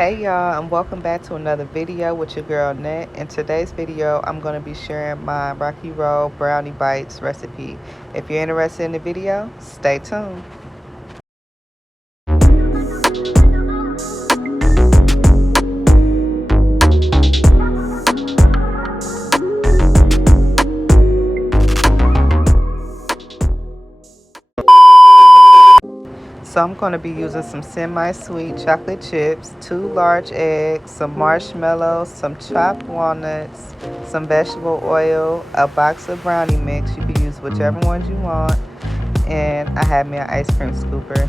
Hey y'all, and welcome back to another video with your girl Net. In today's video, I'm going to be sharing my Rocky Road Brownie Bites recipe. If you're interested in the video, stay tuned. So I'm going to be using some semi-sweet chocolate chips, 2 large eggs, some marshmallows, some chopped walnuts, some vegetable oil, a box of brownie mix. You can use whichever ones you want. And I have me an ice cream scooper.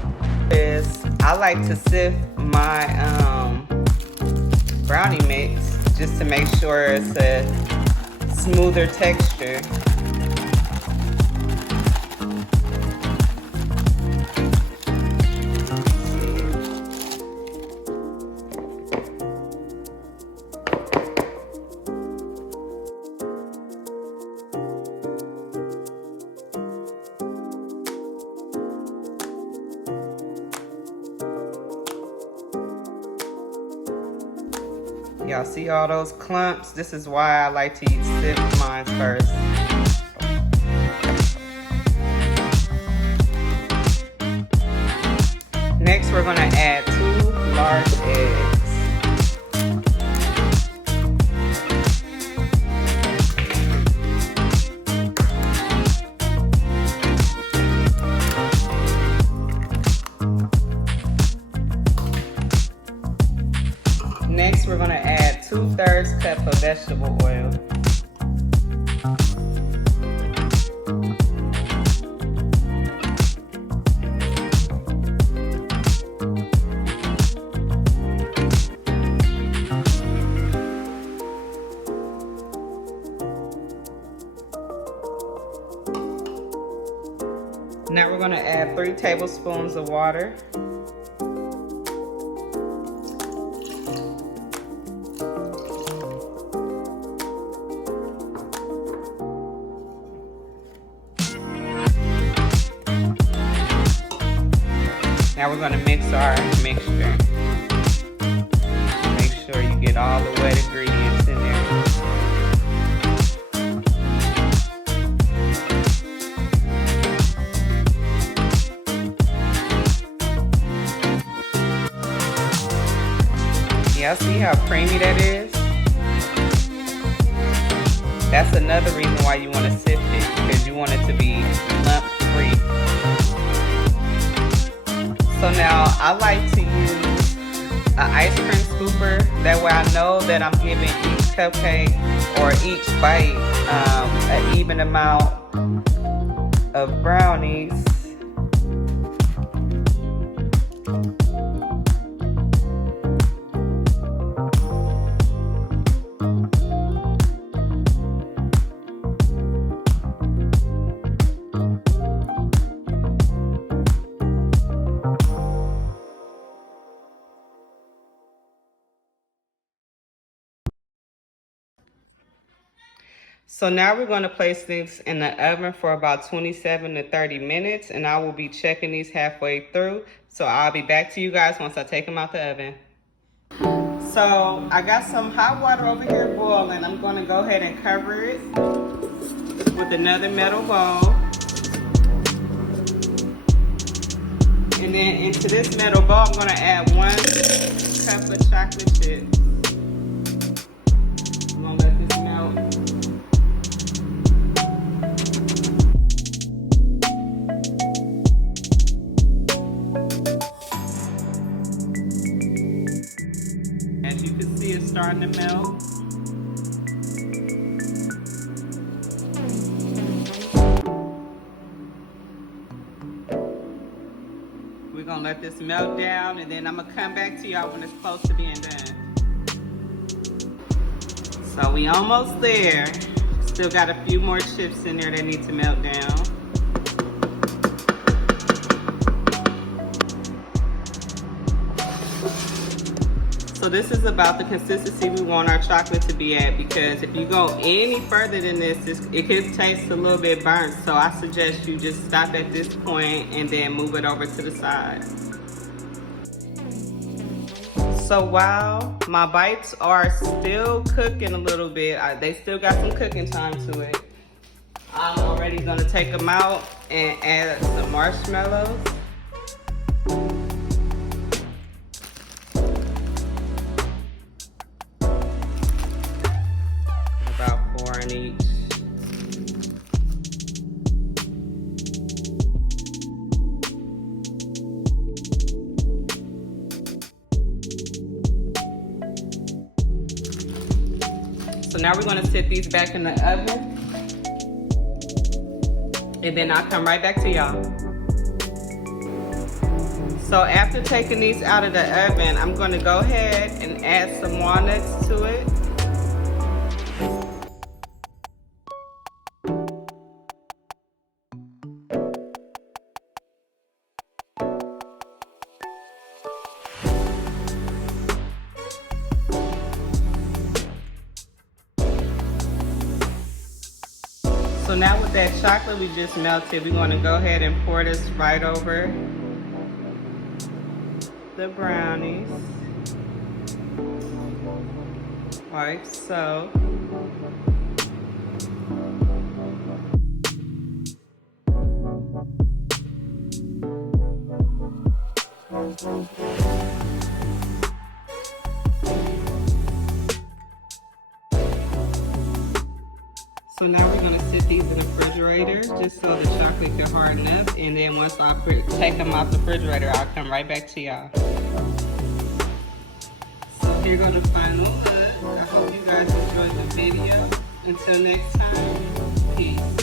I like to sift my brownie mix just to make sure it's a smoother texture. Y'all see all those clumps? This is why I like to sift mine first. Next, we're gonna add 2 large eggs. Next, we're gonna add 2/3 cup of vegetable oil. Now we're gonna add 3 tablespoons of water. Now we're going to mix our mixture. Make sure you get all the wet ingredients in there. Y'all see how creamy that is? That's another reason why you want to sift it, because you want it to be lump free. So now I like to use an ice cream scooper. That way I know that I'm giving each cupcake or each bite an even amount of brownies. So now we're going to place these in the oven for about 27 to 30 minutes, and I will be checking these halfway through. So I'll be back to you guys once I take them out the oven. So I got some hot water over here boiling. I'm going to go ahead and cover it with another metal bowl. And then into this metal bowl, I'm going to add 1 cup of chocolate chips. I'm going to let this melt. As you can see, it's starting to melt. We're gonna let this melt down, and then I'm gonna come back to y'all when it's close to being done. So we almost there. Still got a few more chips in there that need to melt down. So this is about the consistency we want our chocolate to be at, because if you go any further than this, it could taste a little bit burnt. So I suggest you just stop at this point and then move it over to the side. So while my bites are still cooking a little bit, they still got some cooking time to it, I'm already gonna take them out and add some marshmallows. About 4 in each. So now we're gonna sit these back in the oven, and then I'll come right back to y'all. So after taking these out of the oven, I'm gonna go ahead and add some walnuts to it. So now with that chocolate we just melted, we're gonna go ahead and pour this right over the brownies, like so. So now we're gonna sit these in the refrigerator just so the chocolate can harden up, and then once I take them out the refrigerator, I'll come right back to y'all. So here go the final look. I hope you guys enjoyed the video. Until next time, peace.